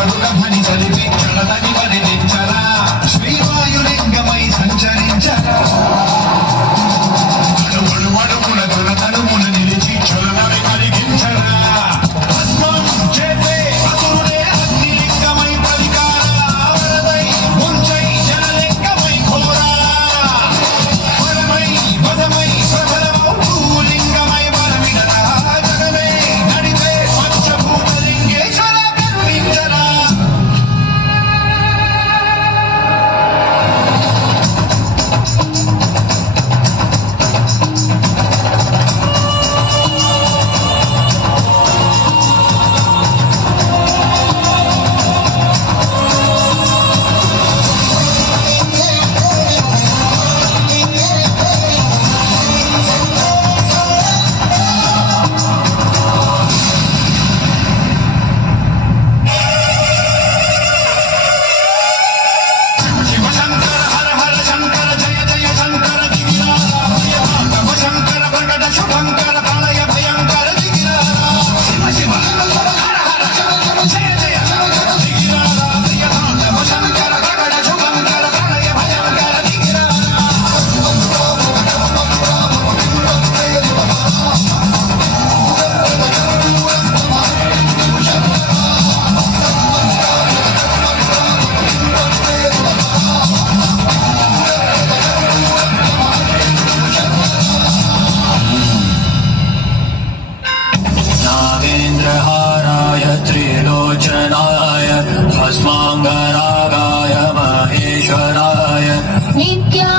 పడులభని చదివి చలతని వదిలించరా శ్రీవాయులింగమై సంచరించరా అడుగుల దురతనుమున నిలిచి చలనని కలిగించరా భస్మం చేసే అసురుడే అగ్నిలింగమై పరికారా వరదై ముంచై జనలింగమై ఘోరా వరమై వదమై ప్రబలమౌ భూలింగమై వరమిడరా జగమే నడిపే పంచభూతలింగేశ్వర కరుణించరా नागेन्द्रहाराय त्रिलोचनाय भस्माङ्गरागाय महेश्वराय नित्या